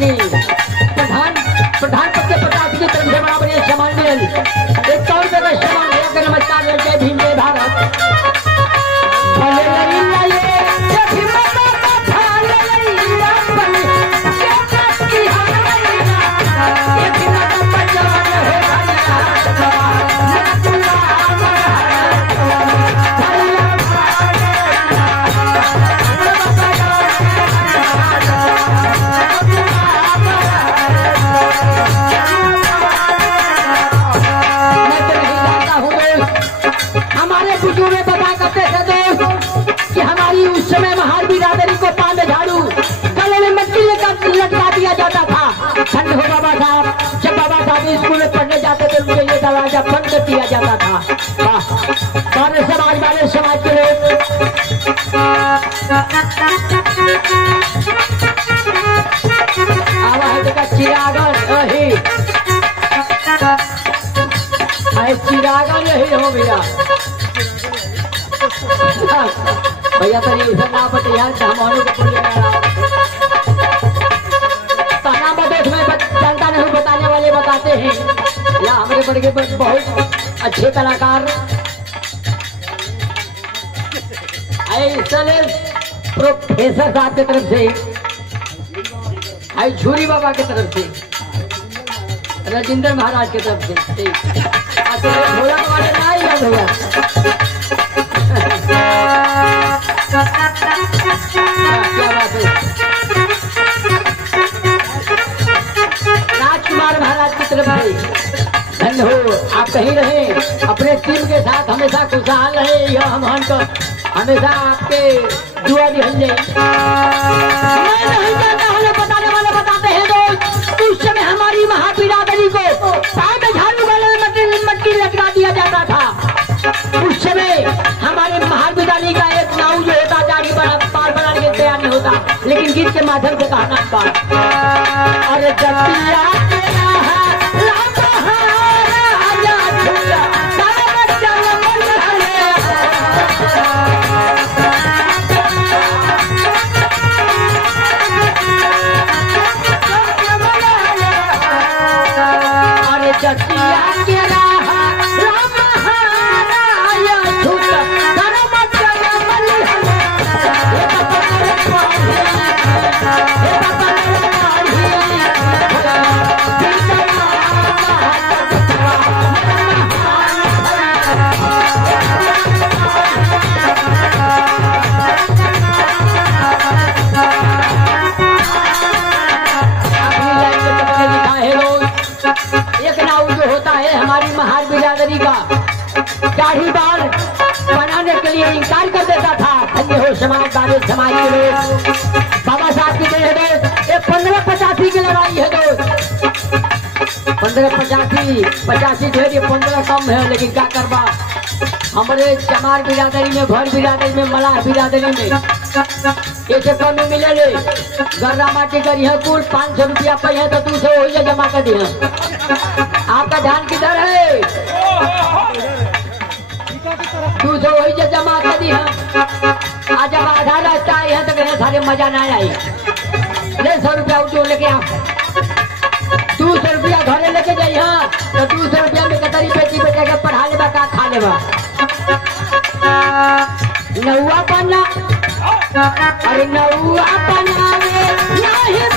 मानी प्रधान पद के 50 की तरफ से बराबर ये सम्मान मिल 100 रुपये का सम्मान है। नमस्कार, जय भीम, जय भारत। लटका दिया जाता था। ठंड हो बाबा साहब, जब बाबा साहब स्कूल में पढ़ने जाते थे उनके लिए दरवाजा बंद कर दिया जाता था। वाले समाज के लोग आवाज का चिरागन यही हो भैया। भैया तो ये ना बतिया हम जानता नहीं, बताने वाले बताते हैं। या हमारे बड़े बहुत अच्छे कलाकार प्रोफेसर साहब की तरफ से, झूरी बाबा की तरफ से, राजेंद्र महाराज की तरफ से ढोलक वाले ना ही याद भैया। क्या बात है। राजकुमार महाराज की तरफ से धन्य हो, आप कहीं रहे अपने टीम के साथ, हमेशा खुशहाल रहे। यह हम को हमेशा आपके दुआ भी हल जाए। मैं नहीं जानता, हमें बताने वाले बताते हैं दोस्त। उस समय हमारी महाबिरादरी को पाँव में झाड़ू वाले मट्टी लटका दिया जाता था। उस समय हमारे महाबिरादरी का एक नाव जो होता गाड़ी पार बनाने के तैयार नहीं होता, लेकिन गीत के माध्यम से कहना पार। अरे जतिया दाढ़ी बाल बनाने के लिए इंकार कर देता था। धन्य हो समाज के लोग। बाबा साहब की देन है दोस्त। ये 1585 की लड़ाई है दोस्त। 1585 ढेर, ये 15 कम है, लेकिन क्या करवा। हमारे चमार बिरादरी में, भर बिरादरी में, मलाह बिरादरी में ऐसे कम मिले ले। गर्रा माटी करी है कुल 500 रुपया पे है तो 200 हो जाए जमा कर दिया। आपका ध्यान किधर है? 200 हो जाए जमा कर दिया। आज जब आधा रास्ता आई है तो कहे सारे मजा ना आई। ले 100 रुपया उठो लेके आओ। 200 रुपया घरे लेके जाइए। हाँ तो 200 रुपया में कतरी बेटी बेटे के पढ़ा लेबा का खा लेबा। नौआ पन्ना, अरे नौआ पन्ना में नहीं